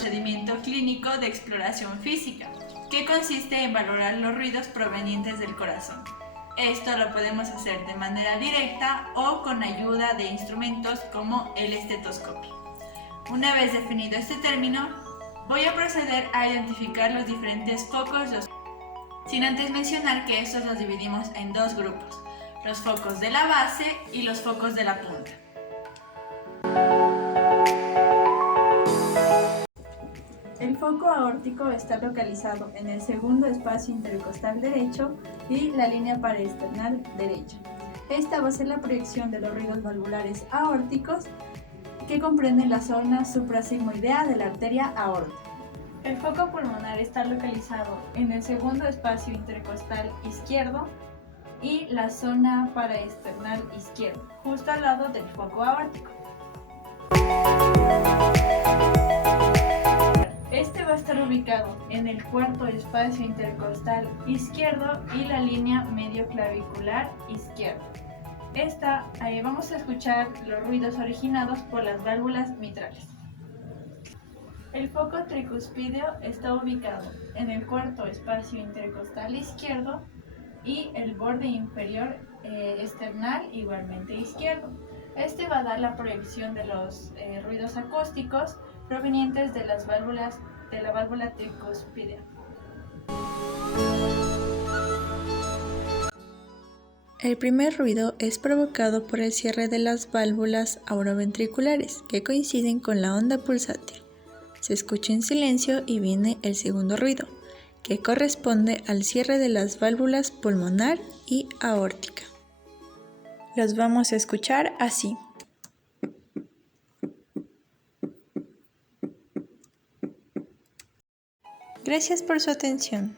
procedimiento clínico de exploración física, que consiste en valorar los ruidos provenientes del corazón. Esto lo podemos hacer de manera directa o con ayuda de instrumentos como el estetoscopio. Una vez definido este término, voy a proceder a identificar los diferentes focos, sin antes mencionar que estos los dividimos en dos grupos, los focos de la base y los focos de la punta. El foco aórtico está localizado en el segundo espacio intercostal derecho y la línea paraesternal derecha. Esta va a ser la proyección de los ruidos valvulares aórticos que comprenden la zona suprasigmoidea de la arteria aórtica. El foco pulmonar está localizado en el segundo espacio intercostal izquierdo y la zona paraesternal izquierda, justo al lado del foco aórtico. Este va a estar ubicado en el cuarto espacio intercostal izquierdo y la línea medioclavicular izquierda. Vamos a escuchar los ruidos originados por las válvulas mitrales. El foco tricuspideo está ubicado en el cuarto espacio intercostal izquierdo y el borde inferior esternal igualmente izquierdo. Este va a dar la proyección de los ruidos acústicos provenientes de la válvula tricuspidea. El primer ruido es provocado por el cierre de las válvulas auroventriculares, que coinciden con la onda pulsátil. Se escucha en silencio y viene el segundo ruido, que corresponde al cierre de las válvulas pulmonar y aórtica. Los vamos a escuchar así. Gracias por su atención.